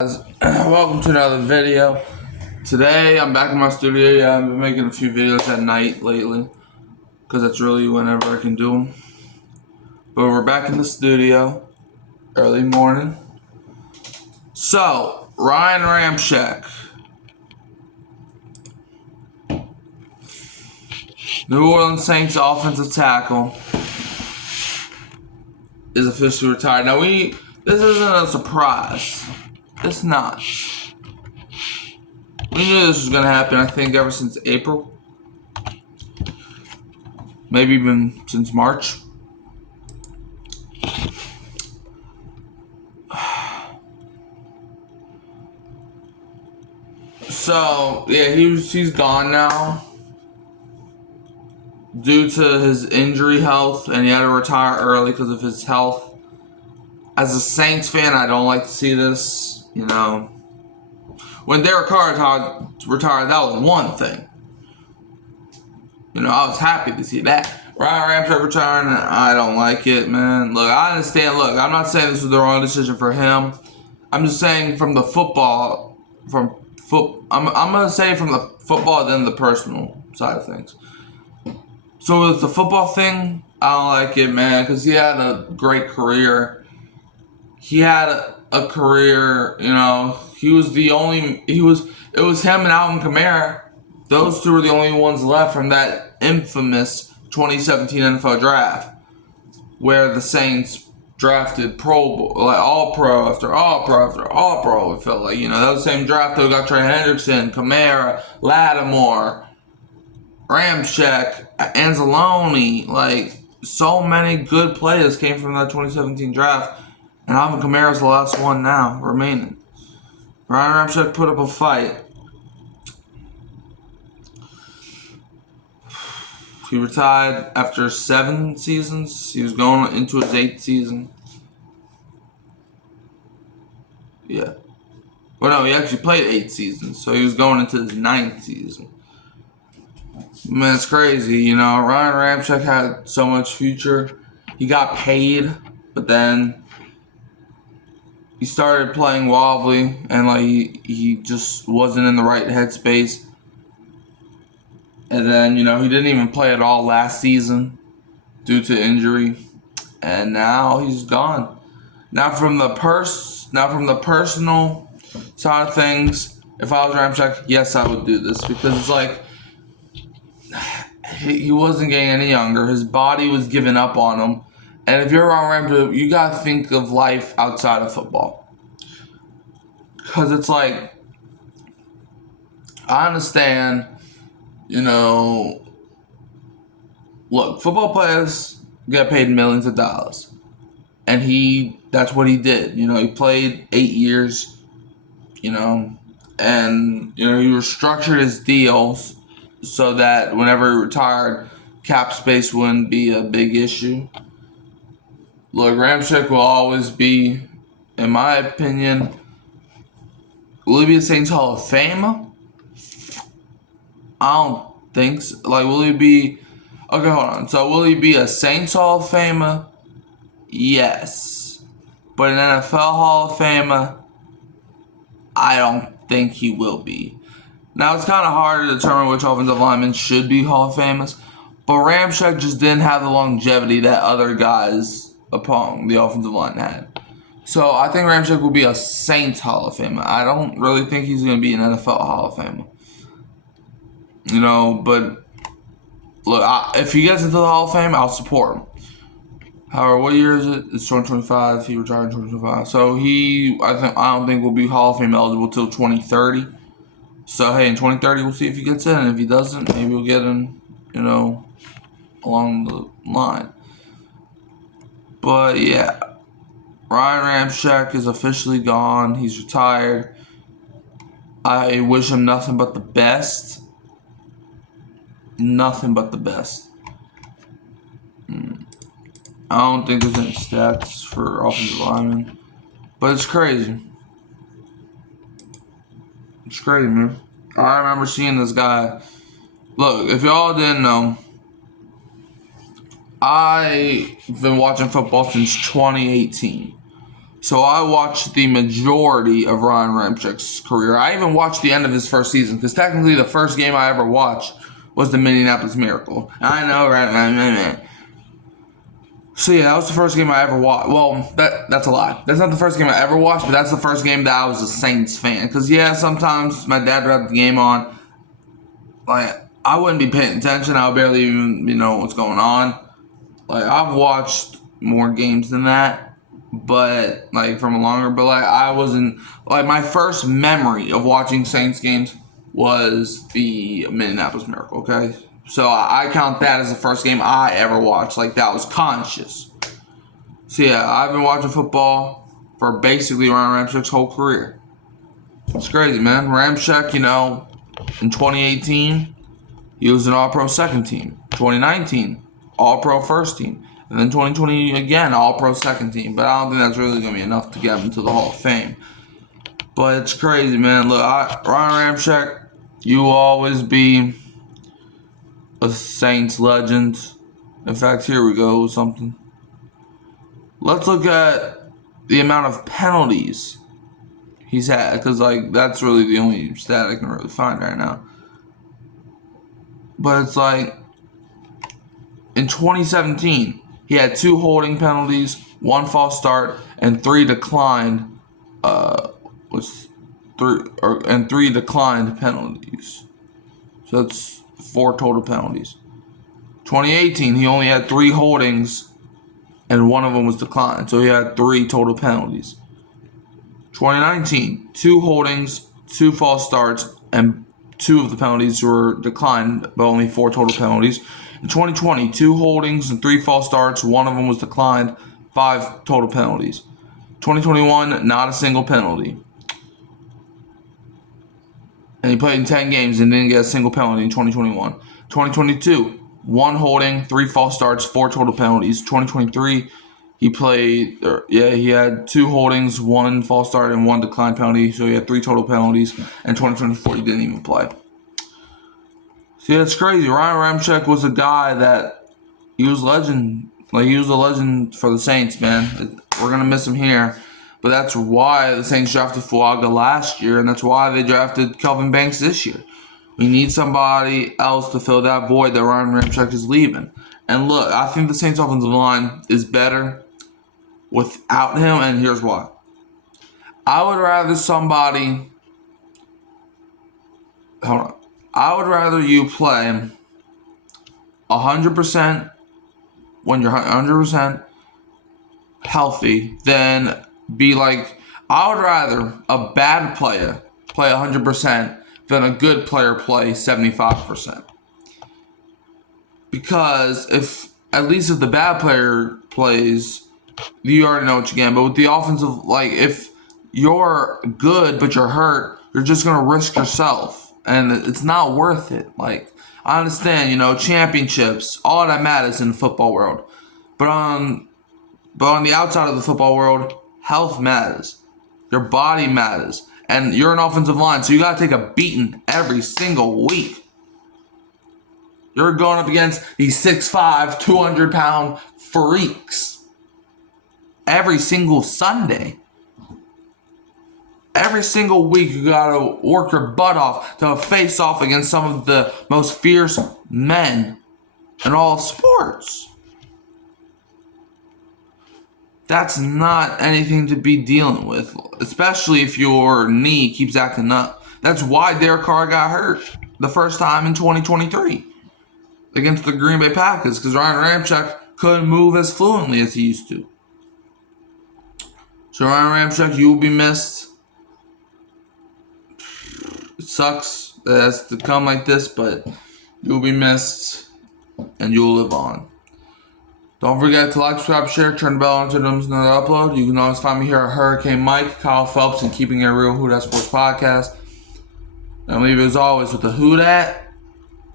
Guys, welcome to another video. Today I'm back in my studio. Yeah, I've been making a few videos at night lately because that's really whenever I can do them. But we're back in the studio early morning. So Ryan Ramczyk, New Orleans Saints offensive tackle, is officially retired. Now this isn't a surprise. It's not. We knew this was going to happen, I think, ever since April. Maybe even since March. So, yeah, he's gone now. Due to his injury health, and he had to retire early because of his health. As a Saints fan, I don't like to see this. You know, when Derek Carr retired, that was one thing. You know, I was happy to see that. Ryan Ramczyk retiring, I don't like it, man. Look, I understand. Look, I'm not saying this was the wrong decision for him. I'm just saying from the football, I'm gonna say from the football, then the personal side of things. So with the football thing, I don't like it, man, because he had a great career. He had a career, you know. It was him and Alvin Kamara. Those two were the only ones left from that infamous 2017 NFL draft, where the Saints drafted Pro Bowl, like all pro after all pro after all pro. It felt like, you know, that was the same draft that got Trey Hendrickson, Kamara, Lattimore, Ramczyk, Anzalone. Like, so many good players came from that 2017 draft. And Alvin Kamara's the last one now remaining. Ryan Ramczyk put up a fight. He retired after 7 seasons. He was going into his 8th season. Yeah. Well, no, he actually played 8 seasons. So he was going into his 9th season. Man, it's crazy. You know, Ryan Ramczyk had so much future. He got paid, but then he started playing wobbly, and like he just wasn't in the right headspace. And then, you know, he didn't even play at all last season due to injury, and now he's gone. Now from the personal side of things, if I was Ramczyk, yes, I would do this, because it's like he wasn't getting any younger. His body was giving up on him. And if you're on Ramczyk, you gotta think of life outside of football. Because it's like, I understand, you know, look, football players get paid millions of dollars. And that's what he did. You know, he played 8 years, you know, and, you know, he restructured his deals so that whenever he retired, cap space wouldn't be a big issue. Look, Ramczyk will always be, in my opinion, will he be a Saints Hall of Famer? I don't think so. Like, will he be... Okay, hold on. So, will he be a Saints Hall of Famer? Yes. But an NFL Hall of Famer? I don't think he will be. Now, it's kind of hard to determine which offensive linemen should be Hall of Famers, but Ramczyk just didn't have the longevity that other guys upon the offensive line had. So I think Ramczyk will be a Saints Hall of Famer. I don't really think he's going to be an NFL Hall of Famer. You know, but look, if he gets into the Hall of Fame, I'll support him. However, what year is it? It's 2025. He retired in 2025. So I don't think will be Hall of Fame eligible till 2030. So hey, in 2030 we'll see if he gets in, and if he doesn't, maybe we'll get in, you know, along the line. But yeah, Ryan Ramczyk is officially gone. He's retired. I wish him nothing but the best. Nothing but the best. I don't think there's any stats for offensive linemen, but it's crazy. It's crazy, man. I remember seeing this guy. Look, if y'all didn't know, I've been watching football since 2018. So I watched the majority of Ryan Ramczyk's career. I even watched the end of his first season because technically the first game I ever watched was the Minneapolis Miracle. I know, right? So yeah, that was the first game I ever watched. Well, that's a lie. That's not the first game I ever watched, but that's the first game that I was a Saints fan. Because yeah, sometimes my dad would have the game on. Like, I wouldn't be paying attention. I would barely even know what's going on. Like, I've watched more games than that, but like from a longer. But like, I wasn't like my first memory of watching Saints games was the Minneapolis Miracle. Okay, so I count that as the first game I ever watched. Like, that was conscious. So yeah, I've been watching football for basically Ryan Ramczyk's whole career. It's crazy, man. Ramczyk, in 2018, he was an All-Pro second team. 2019, All-Pro first team. And then 2020, again, All-Pro second team. But I don't think that's really going to be enough to get him to the Hall of Fame. But it's crazy, man. Look, Ryan Ramczyk, you will always be a Saints legend. In fact, here we go with something. Let's look at the amount of penalties he's had. Because, that's really the only stat I can really find right now. But it's like, in 2017, he had 2 holding penalties, 1 false start, and 3 declined. And 3 declined penalties. So that's 4 total penalties. 2018, he only had 3 holdings, and 1 of them was declined. So he had 3 total penalties. 2019, 2 holdings, 2 false starts, and 2 of the penalties were declined, but only 4 total penalties. In 2020, 2 holdings and 3 false starts, 1 of them was declined, 5 total penalties. 2021, not a single penalty. And he played in 10 games and didn't get a single penalty in 2021. 2022, 1 holding, 3 false starts, 4 total penalties. 2023, he had 2 holdings, 1 false start, and 1 declined penalty. So he had 3 total penalties. And 2024, he didn't even play. See, that's crazy. Ryan Ramczyk was a guy that he was legend. Like, he was a legend for the Saints, man. We're gonna miss him here, but that's why the Saints drafted Fuaga last year, and that's why they drafted Kelvin Banks this year. We need somebody else to fill that void that Ryan Ramczyk is leaving. And look, I think the Saints offensive line is better without him, and here's why. I would rather somebody. Hold on. I would rather you play 100% when you're 100% healthy than be like. I would rather a bad player play 100% than a good player play 75%. Because if the bad player plays, you already know what you're getting. But with the offensive, if you're good but you're hurt, you're just gonna risk yourself. And it's not worth it. I understand, championships, all that matters in the football world. But on the outside of the football world, health matters. Your body matters. And you're an offensive line, so you got to take a beating every single week. You're going up against these 6'5", 200-pound freaks every single Sunday. Every single week, you gotta work your butt off to face off against some of the most fierce men in all of sports. That's not anything to be dealing with, especially if your knee keeps acting up. That's why Derek Carr got hurt the first time in 2023 against the Green Bay Packers, because Ryan Ramczyk couldn't move as fluently as he used to. So Ryan Ramczyk, you will be missed. It sucks that it has to come like this, but you'll be missed and you'll live on. Don't forget to like, subscribe, share, turn the bell on to another upload. You can always find me here at Hurricane Mike, Kyle Phelps, and Keeping It Real Who Dat Sports Podcast. And leave as always with the Who Dat,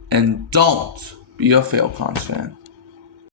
and don't be a Falcons fan.